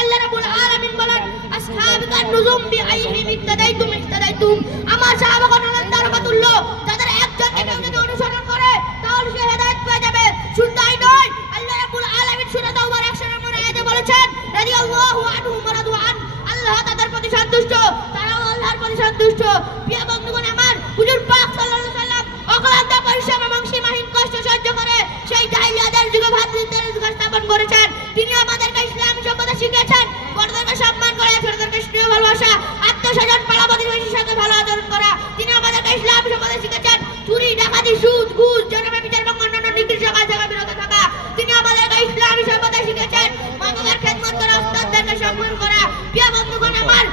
আল্লাহ রাব্বুল আলামিন বলেন আসহাবুন নুজুম বিআইহিম ইক্তাদাইতুম আমার সাহাবাগণ হলেন তারকাতুল্য যাদের একজনকে কেউ যদি অনুসরণ করে তাহলে সে হেদায়েত পেয়ে যাবে। শুধু তাই নয়, আল্লাহ রাব্বুল আলামিন সূরা তাওবার 100 নম্বর আয়াতে বলেছেন রাদিয়াল্লাহু আনহুম ওয়া রাদু আন, আল্লাহ তাদের প্রতি সন্তুষ্ট, তারাও আল্লাহর প্রতি সন্তুষ্ট। প্রিয় বন্ধুগণ আমার, হুজুর পাক সাল্লাল্লাহু আলাইহি সাল্লাম অক্লান্ত পরিশ্রম এবং সীমাহীন কষ্ট সহ্য করে সেই জাহিলিয়াতের যুগে ভ্রাতৃত্বের যুগ স্থাপন করেছেন। তিনি আমাদেরকে ইসলামী সভ্যতা শিখিয়েছেন, বড়দেরকে সম্মান করা, ছোটদেরকে স্নেহ ভালোবাসা, আত্মীয়স্বজন পাড়া প্রতিবেশীর সাথে ভালো আচরণ করা। তিনি আমাদেরকে ইসলামী সভ্যতা শিখিয়েছেন চুরি, ডাকাতি, সুদ, ঘুষ, জনব্যভিচার এবং অন্যান্য নিকৃষ্ট কাজ থেকে বিরত থাকা। তিনি আমাদেরকে ইসলামী সভ্যতা শিখিয়েছেন মানবের খেদমত করা, উস্তাদদেরকে সম্মান করা। প্রিয় বন্ধুগণ আমার,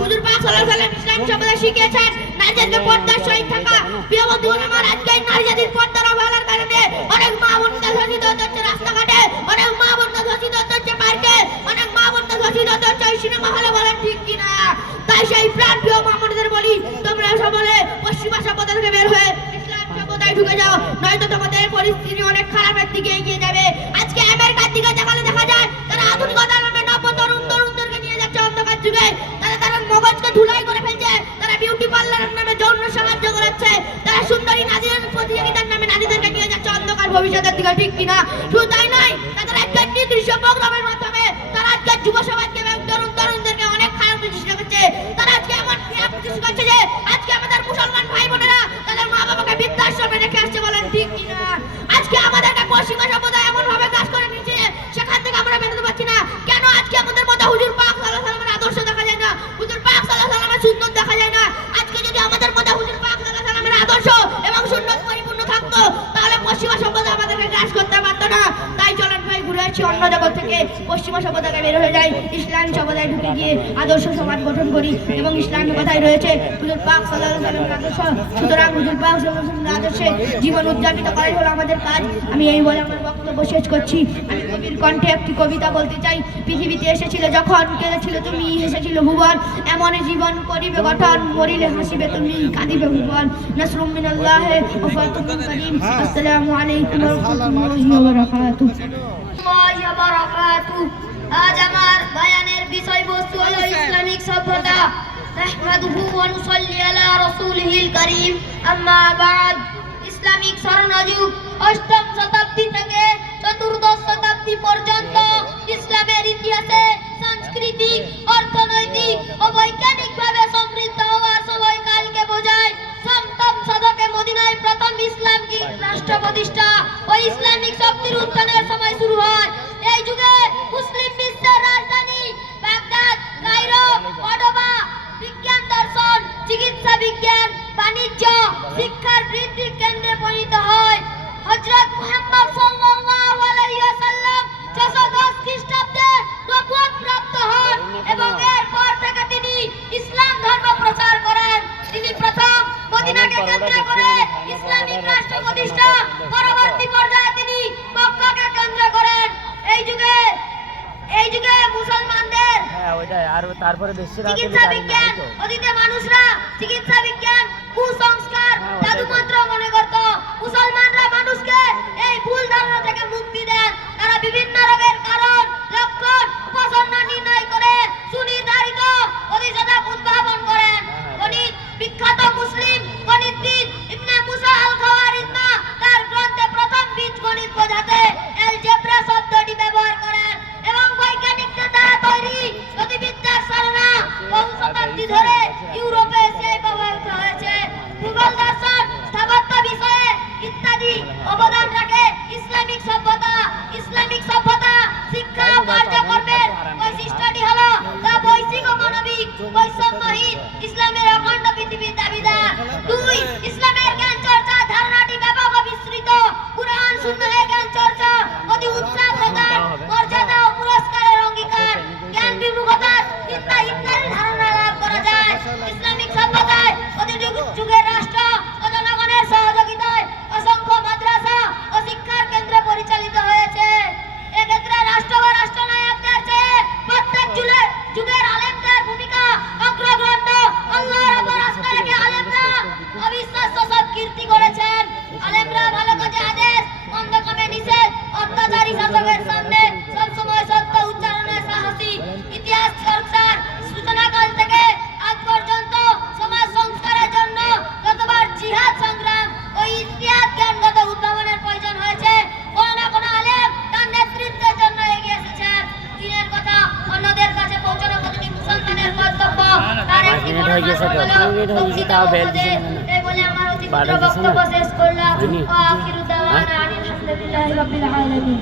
হুজুর পাক সাল্লাল্লাহু আলাইহি ওয়াসাল্লাম ইসলাম সভ্যতা শিখিয়েছেন নারীদেরকে পর্দার সহিত থাকা। প্রিয় বন্ধুগণ আমার, আজকে নারী জাতির পর্দার অবহেলার কারণে অনেক মা বোনরা ধর্ষিত হচ্ছে রাস্তাঘাটে, অনেক মা বোনরা ধর্ষিত হচ্ছে পার্কে, অনেক মা বোনরা ধর্ষিত হচ্ছে সিনেমা হলে। বলেন ঠিক কিনা? তাই সেই প্রাণ প্রিয় মা বোনদের বলি, তোমরা সকলে পশ্চিমা সভ্যতা থেকে বের হয়ে ইসলাম সভ্যতায় ঢুকে যাও, নয়তো তোমাদের পরিস্থিতি অনেক খারাপের দিকে এগিয়ে যাবে। আজকে আমেরিকার দিকে দেখালে দেখা যায় তারা আধুনিকতার নামে নব্য তরুণদেরকে নিয়ে যাচ্ছে অন্ধকার যুগে। তারা মগজকে ধুলাই করে ফেলছে, তারা বিউটি পার্লারের নামে যৌন সাহায্য করাচ্ছে, তারা সুন্দরী নারীদের প্রতিযোগিতার নামে নারীদেরকে নিয়ে যাচ্ছে অন্ধকার ভবিষ্যতের দিকে। ঠিক কিনা? শুধু তাই নয়, তাদের একটা নির্দিষ্ট প্রোগ্রামের মাধ্যমে তারা আজকে যুব সমাজকে এবং তরুণদেরকে অনেক খারাপ চেষ্টা করছে। তারা আজকে এমন চেষ্টা করছে যে আজকে আমাদের মুসলমান ভাই বোনেরা তাদের মা বাবাকে বৃদ্ধাশ্রমে রেখে আসছে। বলেন ঠিক কিনা? আজকে আমাদেরকে পশ্চিমা সভ্যতা এমন ভাবে কাজ করে নিচ্ছে, সেখান থেকে আমরা বেরোতে পারছি না। কেন আজকে আমাদের মধ্যে হুজুর পাক সাল্লাল্লাহু আলাইহি ওয়াসাল্লামের আদর্শ দেখা যায় না, হুজুর পাক সাল্লাল্লাহু আলাইহি ওয়াসাল্লামের সুন্নাত দেখা যায় না? আজকে যদি আমাদের মধ্যে হুজুর পাক সাল্লাল্লাহু আলাইহি ওয়াসাল্লামের আদর্শ এবং সুন্নাত পরিপূর্ণ থাকতো, তাহলে পশ্চিমা সভ্যতা আমাদেরকে গ্রাস করতে পারতো না। তাই চলেন ভাই, ঘুরে আসি অন্য জগৎ থেকে, পশ্চিমা সভ্যতাকে বের হয়ে যাই, ইসলামী সভ্যতায় ঢুকে গিয়ে আদর্শ সমাজ গঠন করি এবং ইসলামী কথাই রয়েছে হুজুর পাক সাল্লাল্লাহু আলাইহি ওয়াসাল্লামের আদর্শ। সুতরাং হুজুর পাক সাল্লাল্লাহু আলাইহি ওয়াসাল্লামের আদর্শে জীবন উদযাপিত করাই হলো আমাদের কাজ। আমি এই বলে আমার বক্তব্য শেষ করছি। আমি কবির কণ্ঠে একটি কবিতা বলতে চাই। পৃথিবীতে এসেছিল যখন, কেঁদেছিল তুমি, হেসেছিল ভুবন, এমন জীবন করিবে গঠন, মরিলে হাসিবে তুমি, কাঁদিবে ভুবন। নাসরুম মিনাল্লাহ ওয়া ফাতহুন করিম। আসসালামু আলাইকুম ওয়া রাহমাতুল্লাহি ওয়া বারাকাতুহু। আজ আমার বয়ানের বিষয়বস্তু হলো ইসলামিক সভ্যতা। নাহমাদুহু ওয়া নুসাল্লি আলা রাসূলিহিল কারীম। আম্মা বা'দ। ইসলামিক স্বর্ণযুগ 8ম শতাব্দী থেকে 14দশ শতাব্দী পর্যন্ত ইসলামের ইতিহাসে সাংস্কৃতিক, অর্থনৈতিক ও বৈজ্ঞানিকভাবে সমৃদ্ধ হওয়ার সময়কালকে বোঝায়। 5ম শতকে মদিনায় প্রথম ইসলামিক রাষ্ট্র প্রতিষ্ঠা ও ইসলামিক শক্তির উত্থানের সময় শুরু হয়। এই যুগে মুসলিম বিশ্বের রাজধানী বাগদাদ, কায়রো, কর্ডোবা বিজ্ঞান, দর্শন, চিকিৎসা বিজ্ঞান, বাণিজ্য, শিক্ষার বৃদ্ধি কেন্দ্রে পরিণত হয়। হযরত মুহাম্মদ সাল্লাল্লাহু আলাইহি ওয়াসাল্লাম 610 খ্রিস্টাব্দে নবুয়ত প্রাপ্ত হন এবং এরপর থেকে তিনি ইসলাম ধর্ম প্রচার করেন। তিনি প্রথম মদিনাকে কেন্দ্র করে ইসলামিক রাষ্ট্র প্রতিষ্ঠা, পরবর্তী পর্যায়ে তিনি মক্কাকে কেন্দ্র করেন। এই যুগে মুসলমানদের তারপরে চিকিৎসা বিজ্ঞান, অতীতে মানুষরা চিকিৎসা বিজ্ঞান কুসংস্কার, জাদুমন্ত্র মনে করত। মুসলমানরা মানুষকে এই ভুল ধারণা থেকে মুক্তি দেন। তারা বিভিন্ন রোগের কারণ, লক্ষণ, উপসর্গ নির্ণয় করে সুনির্ধারিত প্রতিষেধক উদ্ভাবন করেন। গণিত বিখ্যাত মুসলিম গণিতবিদ ইবনে মুসা আল-খাওয়ারিজমা তার গ্রন্থে প্রথম বীজগণিত বোঝাতে অ্যালজেব্রা শব্দটি ব্যবহার করেন এবং বৈজ্ঞানিকদের দ্বারা তৈরি গতিবিদ্যার ধারণা বহু শতাব্দী ধরে ইউরোপে এসে ব্যবহৃত হয়েছে। ভূগোল, দর্শন, স্থাপত্য বিষয়ে ইত্যাদি অবদান রাখে ইসলামিক সভ্যতা। ইসলামিক সভ্যতা শিক্ষা ও কার্যকর্মের বৈশিষ্ট্যটি হলো তা বৈশ্বিক ও মানবিক বৈষম্যহীন ইসলামের অখণ্ড পৃথিবীর দাবিদার। 2. ইসলামের জ্ঞান চর্চা ধারণাটি ব্যাপক ও বিস্তৃত। কুরআন সুন্নাহে জ্ঞান চর্চা অতি উৎসাহ প্রদান, মর্যাদা ও পুরস্কারের অঙ্গীকার, জ্ঞান বিমুখতার ইত্যাদি ধারণা লাভ করা যায়। ইসলামিক সভ্যতায় প্রতি যুগের রাষ্ট্র ও জনগণের সহযোগিতায় অসংখ্য মাদ্রাসা ও শিক্ষার কেন্দ্র পরিচালিত হয়েছে। এক্ষেত্রে রাষ্ট্র বা রাষ্ট্রনায়কদের চেয়ে প্রত্যেক যুগের আলেমদের ভূমিকা অগ্রগণ্য। আল্লাহর উপর আস্থা রেখে আলেমরা অবিশ্বাস্য মিনিট হয়ে গেছে তো, 5 মিনিট হয়ে গেছে, তাও বেল দিছে না কেন? এই বলে আমার অতি বারো ক্ষুদ্র দিছে না? বক্তব্য শেষ করলাম। হয়নি? ওয়া আখিরু দাওয়ানা আলহামদুলিল্লাহি রাব্বিল আলামিন।